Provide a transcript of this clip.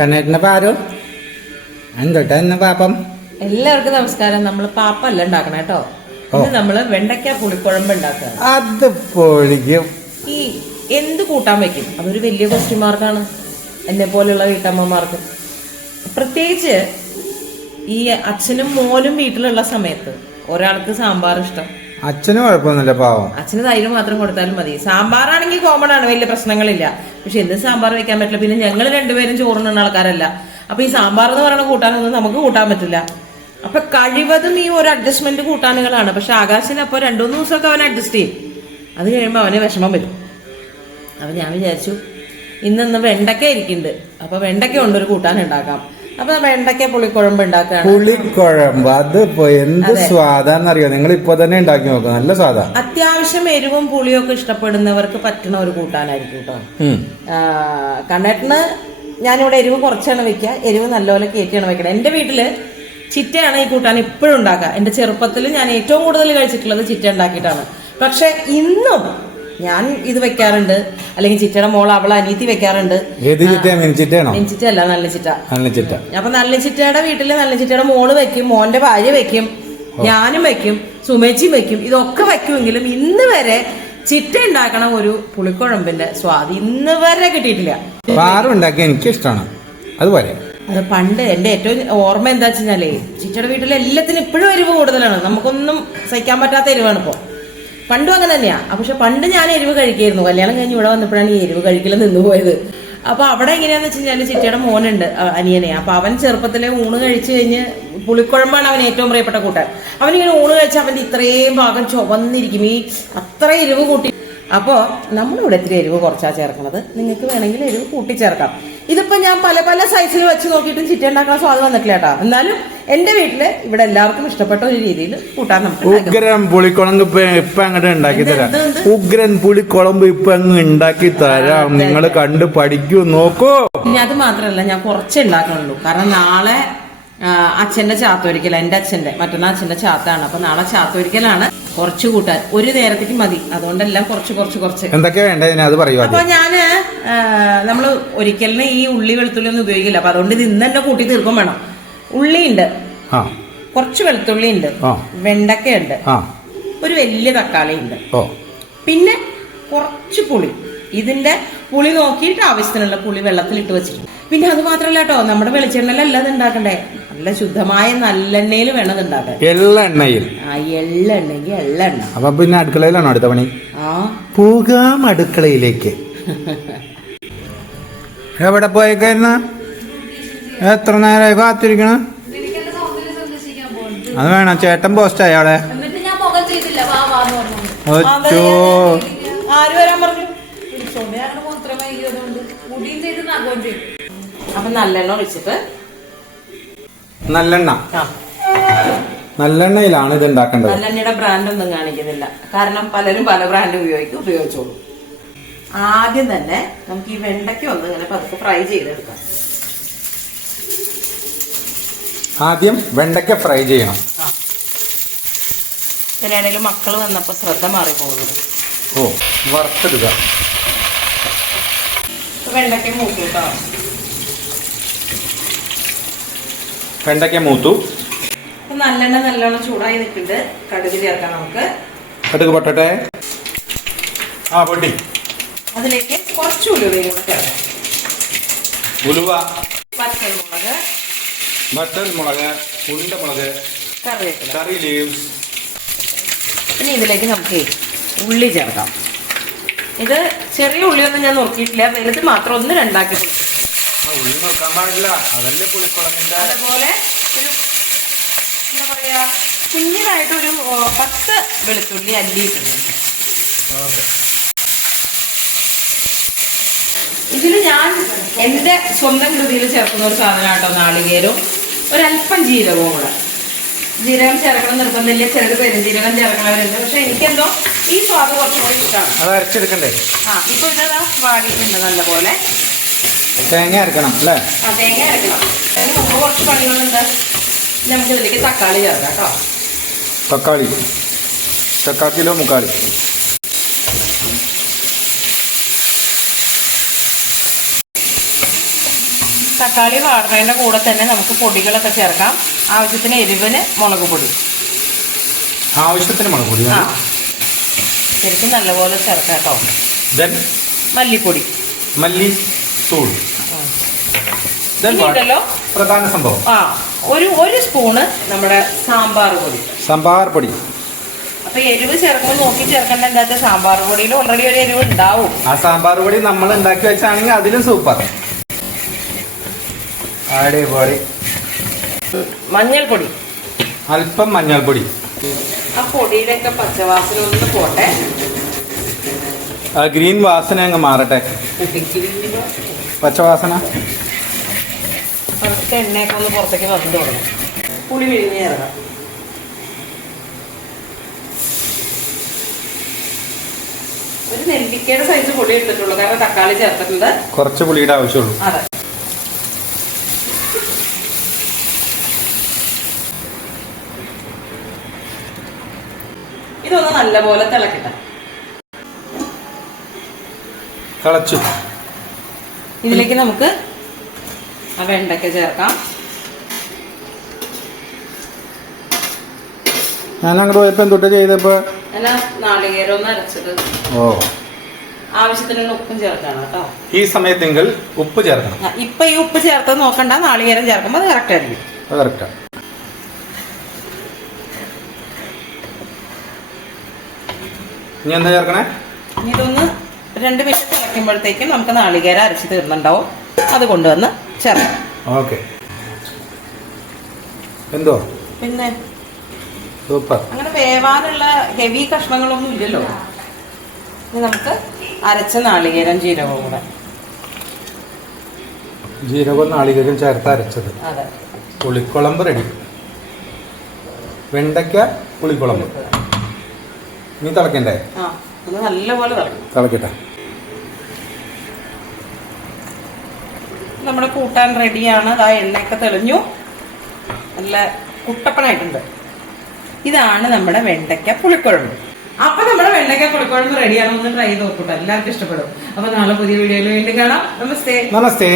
കണ്ണേട്ടിന്റെ പാരും? എന്തോട്ടാ ഇന്ന് പാപ്പം? എല്ലാവർക്കും നമസ്കാരം. നമ്മൾ പാപ്പല്ല ഉണ്ടാക്കണം കേട്ടോ. ഇത് നമ്മൾ വെണ്ടയ്ക്ക പുളിക്കുഴമ്പ് ഉണ്ടാക്കുക. അത് പൊളിക്കും. ഈ എന്ത് കൂട്ടാൻ വെക്കും അതൊരു വലിയ ക്വസ്റ്റ്യൻ മാർക്കാണ് എന്നെ പോലെയുള്ള വീട്ടമ്മമാർക്ക്. പ്രത്യേകിച്ച് ഈ അച്ഛനും മോനും വീട്ടിലുള്ള സമയത്ത് ഒരാൾക്ക് സാമ്പാർ ഇഷ്ടം. അച്ഛന് കുഴപ്പമൊന്നുമില്ല പാവം. അച്ഛന് തൈര് മാത്രം കൊടുത്താലും മതി. സാമ്പാറാണെങ്കിൽ കോമൺ ആണ് വലിയ പ്രശ്നങ്ങളില്ല. പക്ഷെ എന്ത് സാമ്പാർ വെക്കാൻ പറ്റില്ല? പിന്നെ ഞങ്ങൾ രണ്ടുപേരും ചോറിനുള്ള ആൾക്കാരല്ല. അപ്പൊ ഈ സാമ്പാർ എന്ന് പറയുന്ന കൂട്ടാനൊന്നും നമുക്ക് കൂട്ടാൻ പറ്റില്ല. അപ്പൊ കഴിവതും ഈ ഒരു അഡ്ജസ്റ്റ്മെന്റ് കൂട്ടാനുകളാണ്. പക്ഷെ ആകാശിന് അപ്പൊ രണ്ടു മൂന്ന് ദിവസമൊക്കെ അവൻ അഡ്ജസ്റ്റ് ചെയ്യും. അത് കഴിയുമ്പോൾ അവന് വിഷമം വരും. അപ്പൊ ഞാൻ വിചാരിച്ചു ഇന്നൊന്ന് വെണ്ടക്ക ഇരിക്കുന്നുണ്ട്. അപ്പൊ വെണ്ടക്ക കൊണ്ടൊരു കൂട്ടാൻ ഉണ്ടാക്കാം. അപ്പൊ വെണ്ടയ്ക്ക പുളിക്കുഴമ്പ് ഉണ്ടാക്കുകയാണ് പുളിക്കുഴമ്പ് അത് എന്ത് സ്വാദാന്ന് അറിയോ നിങ്ങൾ ഇപ്പൊ തന്നെ ഉണ്ടാക്കി നോക്കുക നല്ല സ്വാദാ. അത്യാവശ്യം എരിവും പുളിയും ഒക്കെ ഇഷ്ടപ്പെടുന്നവർക്ക് പറ്റുന്ന ഒരു കൂട്ടാനായിരിക്കും കേട്ടോ. കണ്ണേട്ടന് ഞാനിവിടെ എരിവ് കുറച്ചാണ് വെക്കുക. എരിവ് നല്ലപോലെ കയറ്റിയാണ് വെക്കണം. എന്റെ വീട്ടിൽ ചിറ്റയാണ് ഈ കൂട്ടാൻ ഇപ്പോഴും ഉണ്ടാക്കുക. എന്റെ ചെറുപ്പത്തിൽ ഞാൻ ഏറ്റവും കൂടുതൽ കഴിച്ചിട്ടുള്ളത് ചിറ്റ ഉണ്ടാക്കിയിട്ടാണ്. പക്ഷെ ഇന്നും ഞാൻ ഇത് വെക്കാറുണ്ട്. അല്ലെങ്കിൽ ചിറ്റയുടെ മോൾ അവളെ അനീതി വെക്കാറുണ്ട്. ഏത് ചിറ്റയല്ല നല്ല ചിറ്റ. നല്ല ചിറ്റ. അപ്പൊ നല്ല ചിറ്റയുടെ വീട്ടിൽ നല്ല ചിറ്റയുടെ മോൾ വെക്കും മോന്റെ ഭാര്യ വെക്കും ഞാനും വെക്കും സുമേച്ചിയും വെക്കും. ഇതൊക്കെ വെക്കുമെങ്കിലും ഇന്ന് വരെ ചിറ്റ ഉണ്ടാക്കണ ഒരു പുളിക്കുഴമ്പിന്റെ സ്വാദ് ഇന്ന് വരെ കിട്ടിയിട്ടില്ല. പാറും എനിക്ക് ഇഷ്ടമാണ് അതുപോലെ അത് പണ്ട് എന്റെ ഏറ്റവും ഓർമ്മ എന്താ വെച്ചാലേ ചിറ്റയുടെ വീട്ടിലെ എല്ലാത്തിനും ഇപ്പോഴും എരിവ് കൂടുതലാണ്. നമുക്കൊന്നും സഹിക്കാൻ പറ്റാത്ത എരിവാണ് ഇപ്പൊ. പണ്ടും അങ്ങനെ തന്നെയാ. പക്ഷെ പണ്ട് ഞാൻ എരിവ് കഴിക്കായിരുന്നു. കല്യാണം കഴിഞ്ഞ് ഇവിടെ വന്നപ്പോഴാണ് ഈ എരിവ് കഴിക്കൽ നിന്നുപോയത്. അപ്പൊ അവിടെ എങ്ങനെയാന്ന് വെച്ച് കഴിഞ്ഞാൽ ചിറ്റയുടെ മോനുണ്ട് അനിയനെ. അപ്പൊ അവൻ ചെറുപ്പത്തിലെ ഊണ് കഴിച്ചു കഴിഞ്ഞ് പുളിക്കുഴമ്പാണ് അവൻ ഏറ്റവും പ്രിയപ്പെട്ട കൂട്ടാൻ. അവനിങ്ങനെ ഊണ് കഴിച്ച് അവന്റെ ഇത്രയും ഭാഗം ചുവന്നിരിക്കും. ഈ അത്ര എരിവ് കൂട്ടി അപ്പോ നമ്മളിവിടെ ഇത്തിരി എരിവ് കുറച്ചാണ് ചേർക്കുന്നത് നിങ്ങൾക്ക് വേണമെങ്കിൽ എരിവ് കൂട്ടിച്ചേർക്കാം. ഇതിപ്പോൾ ഇതിപ്പോ ഞാൻ പല പല സൈസിൽ വെച്ച് നോക്കിയിട്ടും ചിറ്റ ഉണ്ടാക്കാൻ സ്വാദ് വന്നിട്ടില്ല കേട്ടോ. എന്നാലും എന്റെ വീട്ടിൽ ഇവിടെ എല്ലാവർക്കും ഇഷ്ടപ്പെട്ട ഒരു രീതിയിൽ കൂട്ടാൻ നമുക്ക് ഉഗ്രൻ പുളിക്കുളമ്പ് ഇപ്പൊ ഇപ്പൊ അങ്ങോട്ട് ഉണ്ടാക്കി തരാം? ഉഗ്രൻ പുളിക്കുളമ്പ് ഇപ്പൊ അങ്ങ് ഉണ്ടാക്കി തരാം. നിങ്ങൾ കണ്ട് പഠിക്കൂ നോക്കൂ. ഇനി അത് മാത്രമല്ല ഞാൻ കുറച്ച് ഉണ്ടാക്കണുള്ളൂ കാരണം നാളെ അച്ഛന്റെ ചാത്തൊരിക്കല എന്റെ അച്ഛന്റെ മറ്റന്നാ അച്ഛന്റെ ചാത്താണ്. അപ്പൊ നാളെ ചാത്തൊരിക്കലാണ്. കുറച്ച് കൂട്ടാൻ. ഒരു നേരത്തേക്ക് മതി. അതുകൊണ്ടെല്ലാം കുറച്ച് കുറച്ച് കുറച്ച്. എന്തൊക്കെയാ വേണ്ടത് അത് പറയൂ അപ്പൊ ഞാൻ നമ്മൾ ഒരിക്കലിന് ഈ ഉള്ളി വെളുത്തുള്ളി ഒന്നും ഉപയോഗിക്കില്ല. അപ്പൊ അതുകൊണ്ട് ഇത് ഇന്ന് തന്നെ കൂട്ടി തീർക്കും വേണം. ഉള്ളിയുണ്ട്. ഉണ്ട് കുറച്ച് വെളുത്തുള്ളി ഉണ്ട്. വെണ്ടക്കയുണ്ട്. ഒരു വലിയ തക്കാളി ഉണ്ട് പിന്നെ കുറച്ച് പുളി. ഇതിന്റെ പുളി നോക്കിയിട്ട് ആവശ്യത്തിനുള്ള പുളി വെള്ളത്തിലിട്ട് വെച്ചിട്ടുണ്ട്. പിന്നെ അത് മാത്രല്ല കേട്ടോ നമ്മുടെ വെളിച്ചെണ്ണയിലല്ല അത് ഉണ്ടാക്കണ്ടേ നല്ല ശുദ്ധമായ നല്ലെണ്ണയിൽ വേണം അത് ഉണ്ടാക്കാൻ എള്ളെണ്ണയിൽ ആ എള്ളെണ്ണെങ്കിൽ എള്ളെണ്ണ അപ്പൊ പിന്നെ അടുക്കളയിലാണോ അടുത്ത പണി? ആ. പോകാം അടുക്കളയിലേക്ക്. എവിടെ പോയേക്കായിരുന്ന എത്ര നേരമായി കാത്തിരിക്കണ? അത് വേണം ചേട്ടൻ പോസ്റ്റ് അവിടെ? എന്നിട്ട് ഞാൻ മുഖം ചെയ്തില്ല വാ വാന്ന് പറഞ്ഞു. ഒച്ചോ ആര് വരാൻ പറഞ്ഞു വിളിച്ചോണ്ട് ഞാൻ മൂത്രം വൈകിയതുകൊണ്ട് മുടിയും ചെയ്ത് നഖവും ചെയ്തു അപ്പൊ നല്ലെണ്ണ ഒഴിച്ചിട്ട്. നല്ലെണ്ണ? നല്ലെണ്ണയിലാണ് ഇത് ഉണ്ടാക്കേണ്ടത് നല്ലെണ്ണയുടെ ബ്രാൻഡ് ഒന്നും കാണിക്കുന്നില്ല. കാരണം പലരും പല ബ്രാൻഡ് ഉപയോഗിക്കും ഉപയോഗിച്ചോളൂ. ആദ്യം തന്നെ നമുക്ക് ഈ വെണ്ടയ്ക്ക ഒന്ന് ഇങ്ങനെ പതുക്കെ ഫ്രൈ ചെയ്തെടുക്കാം. ആദ്യം വെണ്ടയ്ക്ക ഫ്രൈ ചെയ്യണം. ഇതിനിടയിൽ മക്കൾ വന്നപ്പോൾ ശ്രദ്ധ മാറി പോകുന്നത് ഓ വറുത്തെടുക്കാം. വെണ്ടയ്ക്ക മൂക്കും കേട്ടോ വെണ്ടയ്ക്ക മൂത്തു. നല്ലെണ്ണ നല്ലോണം ചൂടായി നിൽക്കുന്നുണ്ട് കടുക് ചേർക്കാം നമുക്ക്. കടുക് പൊട്ടട്ടെ. ആ പൊട്ടി. അതിലേക്ക് കുറച്ച് ഉലുവയും കൂടെ ചേർക്കാം. ഉലുവ. പച്ചമുളക്. ബട്ടർ മുളക് ഉണ്ടമുളക് കറിവേപ്പില. Curry leaves. ഇനി ഇതിലേക്ക് നമുക്ക് ഉള്ളി ചേർക്കാം. ഇത് ചെറിയ ഉള്ളിയൊന്നും ഞാൻ നോക്കിയിട്ടില്ല വലുത് മാത്രം ഒന്ന് രണ്ടാക്കി ആ ഉള്ളി നോക്കാൻ പാടില്ല. അതല്ലേ പുളിക്കുളമിന്റെ അതുപോലെ ഒരു എന്താ പറയാ കുഞ്ഞിനായിട്ടൊരു പത്ത് വെളുത്തുള്ളി അല്ലിയിട്ടുണ്ട് ഓക്കെ. ഇതിൽ ഞാൻ എന്റെ സ്വന്തം കൃതിയിൽ ചേർക്കുന്ന ഒരു സാധനമാട്ടോ നാളികേരവും. ഒരല്പം ജീരകവും കൂടെ. ജീരകം ചേർക്കണം നിർബന്ധമില്ല. ചിലത് പെരുംജീരകം ചേർക്കണവരുണ്ട്. പക്ഷെ എനിക്കെന്തോ ഈ സ്വാദ് കുറച്ചുകൂടി ഇഷ്ടമാണ് അത് അരച്ചെടുക്കണ്ടേ? ആ ഇപ്പൊ ഇതാ വാടിയിട്ടുണ്ട് നല്ലപോലെ. തേങ്ങ അരക്കണം അല്ലേ? തേങ്ങ അരക്കണം. മുമ്പ് കുറച്ച് പണികളുണ്ട് നമുക്ക് ഇതിലേക്ക് തക്കാളി ചേർക്കാം കേട്ടോ. തക്കാളി. തക്കാളി കിലോ മുക്കാളി തക്കാളി വാടുന്നതിന്റെ കൂടെ തന്നെ നമുക്ക് പൊടികളൊക്കെ ചേർക്കാം. ആവശ്യത്തിന് എരിവിന് മുളക് പൊടി. ആവശ്യത്തിന് മുളക് പൊടി ശരിക്കും നല്ലപോലെ ചേർക്കാം കേട്ടോ. മല്ലിപ്പൊടി. മല്ലി തൂൾ. പ്രധാന സംഭവം. ആ ഒരു ഒരു സ്പൂണ് നമ്മുടെ സാമ്പാർ പൊടി. സാമ്പാർ പൊടി. അപ്പൊ എരിവ് ചേർക്കുമ്പോൾ നോക്കി ചേർക്കേണ്ട എന്താ സാമ്പാർ പൊടിയിൽ ഓൾറെഡി ഒരു എരിവ് ഉണ്ടാവും. ആ സാമ്പാർ പൊടി നമ്മൾ ഉണ്ടാക്കി വെച്ചാണെങ്കിൽ അതിലും സൂപ്പർ അടിപൊളി. മഞ്ഞൾപ്പൊടി. അല്പം മഞ്ഞൾപ്പൊടി. ആ പൊടിയിലൊക്കെ പച്ചവാസന ഒന്ന് പോട്ടെ. ഗ്രീൻ വാസന അങ്ങ് മാറട്ടെ. പച്ചവാസന? കുറച്ച് എണ്ണയൊക്കെ ഒന്ന് പുറത്തേക്ക് വന്നു തുടങ്ങും പുളി ചേർക്കാം ഒരു നെല്ലിക്കയുടെ സൈസ് പുളി എടുത്തിട്ടുള്ളൂ. കാരണം തക്കാളി ചേർത്തിട്ടുണ്ട്. കുറച്ച് പുളിയുടെ ആവശ്യമുള്ളൂ. അതെ. ഇതൊന്ന് നല്ലപോലെ തിളക്കട്ടെ. തിളച്ചു. ഇതിലേക്ക് നമുക്ക് ആ വെണ്ടയ്ക്ക ചേർക്കാം. ഞാൻ അങ്ങോട്ട് പോയപ്പോ എന്തൊട്ട് ചെയ്തപ്പോ? ഓ. ആവശ്യത്തിനുള്ള ഉപ്പും ചേർക്കണം കേട്ടോ. ഈ സമയത്തെങ്കിൽ ഉപ്പ് ചേർക്കണം. ഇപ്പൊ ഈ ഉപ്പ് ചേർത്ത് നോക്കണ്ട നാളികേരം ചേർക്കുമ്പോൾ അത് കറക്റ്റ് ആയിരിക്കും. അത് കറക്റ്റാ ഇനി എന്താ ചേർക്കണേ? ഇതൊന്ന് രണ്ട് മിനിറ്റ് തിളയ്ക്കുമ്പോഴത്തേക്കും നമുക്ക് നാളികേരം അരച്ച് തീർന്നുണ്ടാവും അത് കൊണ്ടുവന്ന് ചേർക്കാം. ഓക്കെ. എന്തോ? പിന്നെ? സൂപ്പർ. അങ്ങനെ വേവാനുള്ള ഹെവി കഷ്ണങ്ങളൊന്നും ഇല്ലല്ലോ. ഇനി നമുക്ക് അരച്ച നാളികേരം ജീരകവും കൂടെ. ജീരകവും നാളികേരം ചേർത്ത് അരച്ചത്. അതെ. പുളിക്കുളമ്പ് റെഡി. വെണ്ടയ്ക്ക പുളിക്കുളമ്പ് നീ തിളക്കണ്ടേ? നല്ലപോലെ തിളക്കും. തിളക്കട്ടെ. നമ്മുടെ കൂട്ടാൻ റെഡിയാണ്. ആ എണ്ണയൊക്കെ തെളിഞ്ഞു. നല്ല കുട്ടപ്പണായിട്ടുണ്ട് ഇതാണ് നമ്മുടെ വെണ്ടയ്ക്ക പുളിക്കുഴമ്പ്. അപ്പൊ നമ്മുടെ വെണ്ടയ്ക്ക പുളിക്കുഴമ്പ് റെഡിയാണെന്ന് ട്രൈ ചെയ്ത് നോക്കൂട്ടോ എല്ലാവർക്കും ഇഷ്ടപ്പെടും. അപ്പൊ നാളെ പുതിയ വീഡിയോയിൽ വീണ്ടും കാണാം. നമസ്തേ. നമസ്തേ.